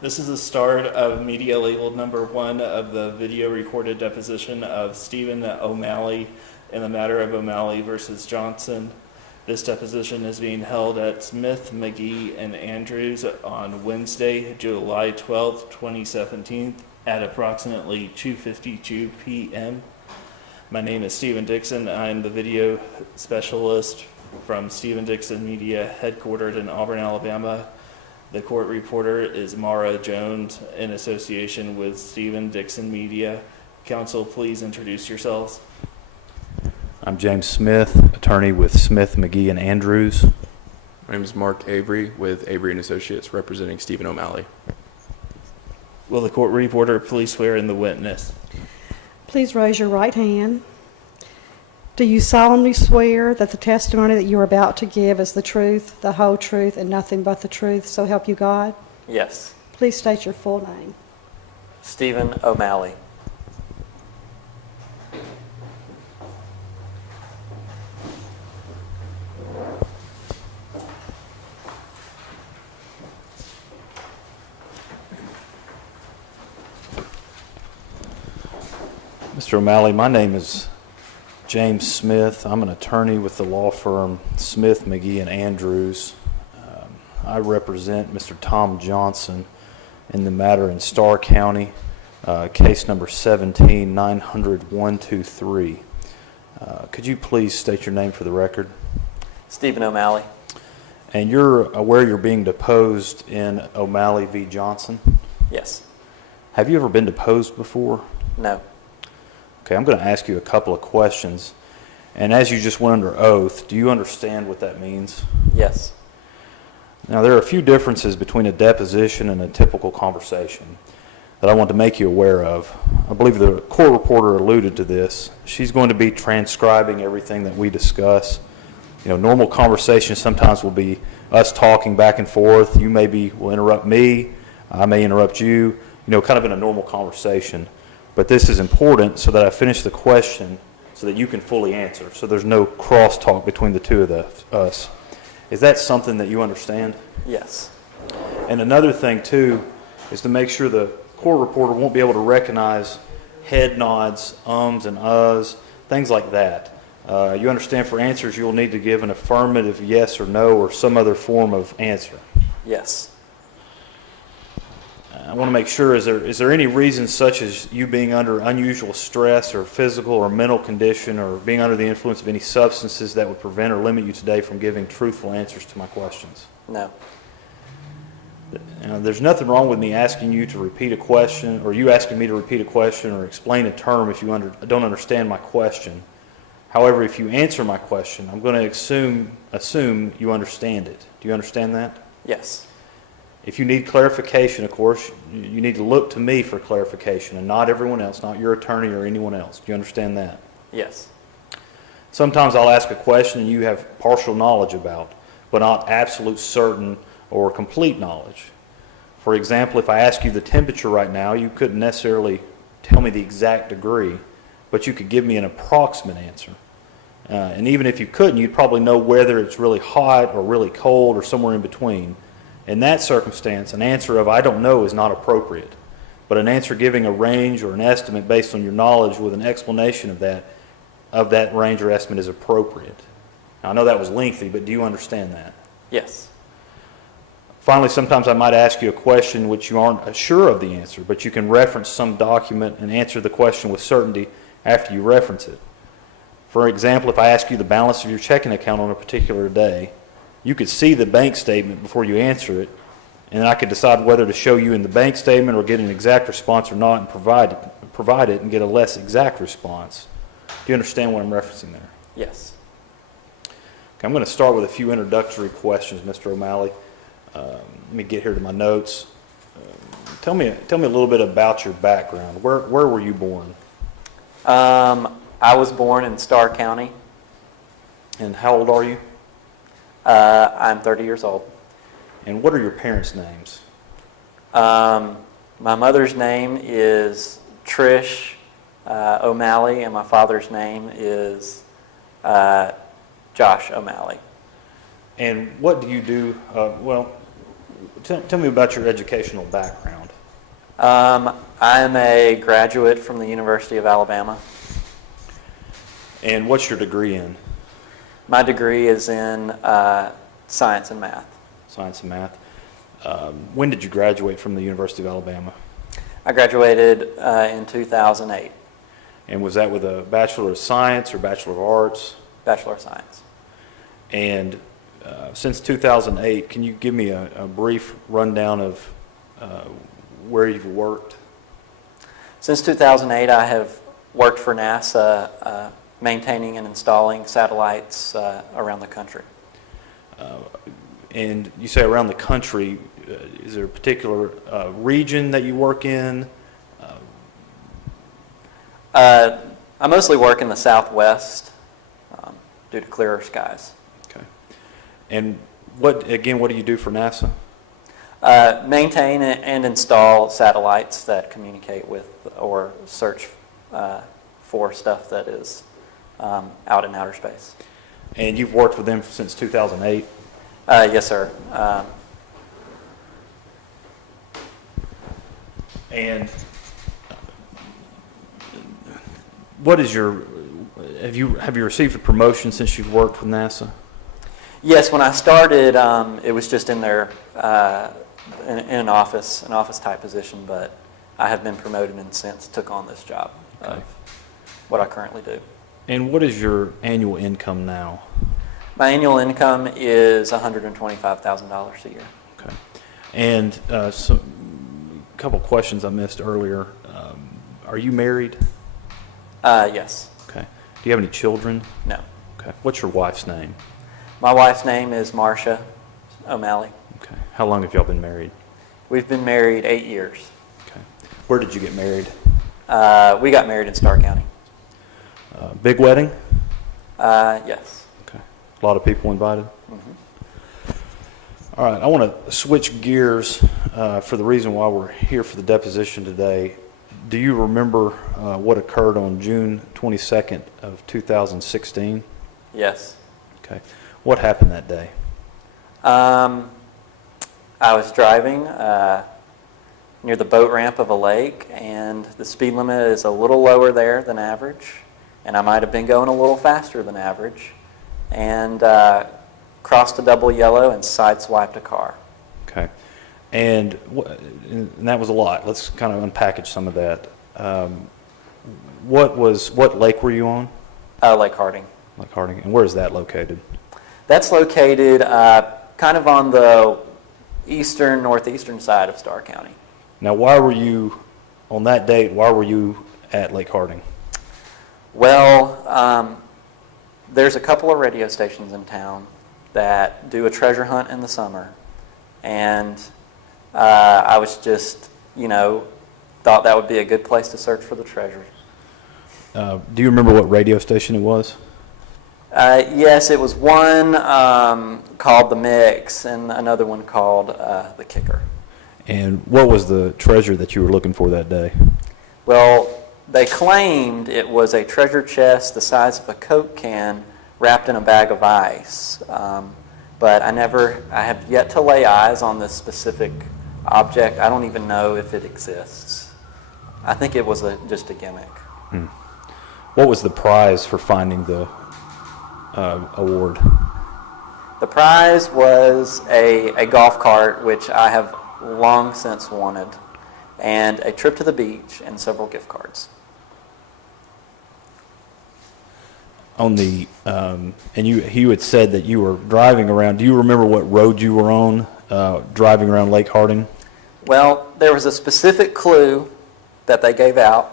This is the start of media labeled number 1 of the video recorded deposition of Stephen O'Malley in the matter of O'Malley versus Johnson. This deposition is being held at Smith, McGee, and Andrews on Wednesday, July 12, 2017 at approximately 2:52 p.m. My name is Stephen Dixon. I'm the video specialist from Stephen Dixon Media, headquartered in Auburn, Alabama. The court reporter is Mara Jones in association with Stephen Dixon Media. Counsel, please introduce yourselves. I'm James Smith, attorney with Smith, McGee, and Andrews. My name is Mark Avery with Avery & Associates representing Stephen O'Malley. Will the court reporter please swear in the witness? Please raise your right hand. Do you solemnly swear that the testimony that you are about to give is the truth, the whole truth, and nothing but the truth, so help you God? Yes. Please state your full name. Stephen O'Malley. Mr. O'Malley, my name is James Smith. I'm an attorney with the law firm Smith, McGee, and Andrews. I represent Mr. Tom Johnson in the matter in Starr County, case number 17-900-123. Could you please state your name for the record? Stephen O'Malley. And you're aware you're being deposed in O'Malley v. Johnson? Yes. Have you ever been deposed before? No. Okay, I'm going to ask you a couple of questions. And as you just went under oath, do you understand what that means? Yes. Now, there are a few differences between a deposition and a typical conversation that I want to make you aware of. I believe the court reporter alluded to this. She's going to be transcribing everything that we discuss. You know, normal conversations sometimes will be us talking back and forth. You will interrupt me. I may interrupt you, kind of in a normal conversation. But this is important so that I finish the question so that you can fully answer, so there's no crosstalk between the two of us. Is that something that you understand? Yes. And another thing, too, is to make sure the court reporter won't be able to recognize head nods, ums and uhs, things like that. You understand for answers you'll need to give an affirmative yes or no or some other form of answer. Yes. I want to make sure, is there any reason such as you being under unusual stress or physical or mental condition or being under the influence of any substances that would prevent or limit you today from giving truthful answers to my questions? No. There's nothing wrong with me asking you to repeat a question or you asking me to repeat a question or explain a term if you don't understand my question. However, if you answer my question, I'm going to assume you understand it. Do you understand that? Yes. If you need clarification, of course, you need to look to me for clarification and not everyone else, not your attorney or anyone else. Do you understand that? Yes. Sometimes I'll ask a question you have partial knowledge about, but not absolute certain or complete knowledge. For example, if I ask you the temperature right now, you couldn't necessarily tell me the exact degree, but you could give me an approximate answer. And even if you couldn't, you'd probably know whether it's really hot or really cold or somewhere in between. In that circumstance, an answer of I don't know is not appropriate, but an answer giving a range or an estimate based on your knowledge with an explanation of that range or estimate is appropriate. Now, I know that was lengthy, but do you understand that? Yes. Finally, sometimes I might ask you a question which you aren't sure of the answer, but you can reference some document and answer the question with certainty after you reference it. For example, if I ask you the balance of your checking account on a particular day, you could see the bank statement before you answer it, and then I could decide whether to show you in the bank statement or get an exact response or not and provide it and get a less exact response. Do you understand what I'm referencing there? Yes. Okay, I'm going to start with a few introductory questions, Mr. O'Malley. Let me get here to my notes. Tell me a little bit about your background. Where were you born? I was born in Starr County. And how old are you? I'm 30 years old. And what are your parents' names? My mother's name is Trish O'Malley, and my father's name is Josh O'Malley. And what do you do? Tell me about your educational background. I am a graduate from the University of Alabama. And what's your degree in? My degree is in science and math. Science and math. When did you graduate from the University of Alabama? I graduated in 2008, And was that with a Bachelor of Science or Bachelor of Arts? Bachelor of Science. And since 2008, can you give me a brief rundown of where you've worked? Since 2008, I have worked for NASA maintaining and installing satellites around the country. And you say around the country, is there a particular region that you work in? I mostly work in the Southwest due to clearer skies. Okay. And what do you do for NASA? Maintain and install satellites that communicate with or search for stuff that is out in outer space. And you've worked with them since 2008? Yes, sir. And what is your, have you received a promotion since you've worked with NASA? Yes, when I started, it was just in their in an office type position, but I have been promoted and since took on this job of what I currently do. And what is your annual income now? My annual income is $125,000 a year. Okay. And so, a couple questions I missed earlier. Are you married? Yes. Okay. Do you have any children? No. Okay. What's your wife's name? My wife's name is Marcia O'Malley. Okay. How long have y'all been married? We've been married 8 years. Okay. Where did you get married? We got married in Starr County. Big wedding? Yes. Okay. A lot of people invited? Mm-hmm. All right. I want to switch gears for the reason why we're here for the deposition today. Do you remember what occurred on June 22nd of 2016? Yes. Okay. What happened that day? I was driving near the boat ramp of a lake, and the speed limit is a little lower there than average, and I might have been going a little faster than average, and crossed a double yellow and sideswiped a car. Okay. And that was a lot. Let's kind of unpackage some of that. What lake were you on? Lake Harding. Lake Harding. And where is that located? That's located kind of on the northeastern side of Starr County. Now, why were you, on that date, why were you at Lake Harding? Well, there's a couple of radio stations in town that do a treasure hunt in the summer, and I was just, thought that would be a good place to search for the treasure. Do you remember what radio station it was? Yes, it was one called The Mix and another one called The Kicker. And what was the treasure that you were looking for that day? Well, they claimed it was a treasure chest the size of a Coke can wrapped in a bag of ice. But I have yet to lay eyes on this specific object. I don't even know if it exists. I think it was just a gimmick. What was the prize for finding the award? The prize was a golf cart, which I have long since wanted, and a trip to the beach and several gift cards. On the and you had said that you were driving around. Do you remember what road you were on driving around Lake Harding? Well, there was a specific clue that they gave out,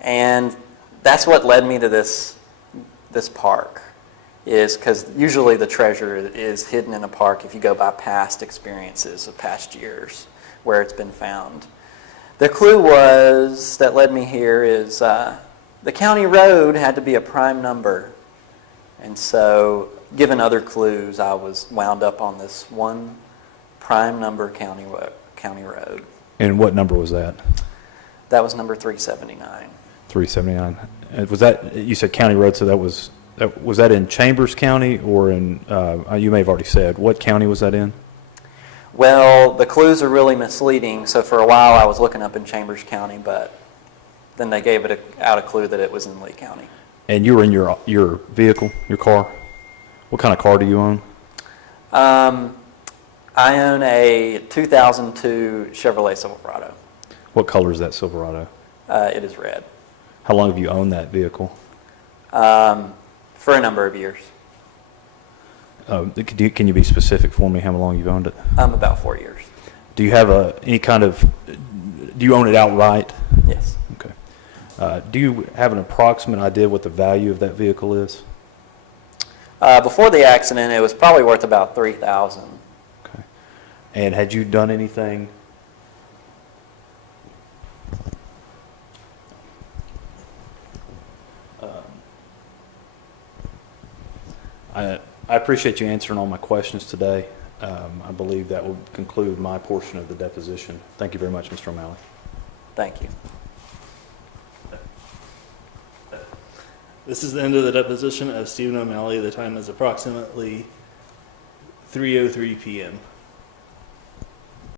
and that's what led me to this park, is because usually the treasure is hidden in a park if you go by past experiences of past years where it's been found. The clue that led me here is the county road had to be a prime number, and so given other clues, I was wound up on this one prime number county road. And what number was that? That was number 379. 379. Was that, you said county road, so was that in Chambers County or in, you may have already said, what county was that in? Well, the clues are really misleading, so for a while I was looking up in Chambers County, but then they gave out a clue that it was in Lee County. And you were in your vehicle, your car? What kind of car do you own? I own a 2002 Chevrolet Silverado. What color is that Silverado? It is red. How long have you owned that vehicle? For a number of years. Can you be specific for me how long you've owned it? About 4 years. Do you have do you own it outright? Yes. Okay. Do you have an approximate idea what the value of that vehicle is? Before the accident, it was probably worth about $3,000. Okay. And had you done anything? I appreciate you answering all my questions today. I believe that will conclude my portion of the deposition. Thank you very much, Mr. O'Malley. Thank you. This is the end of the deposition of Stephen O'Malley. The time is approximately 3:03 p.m.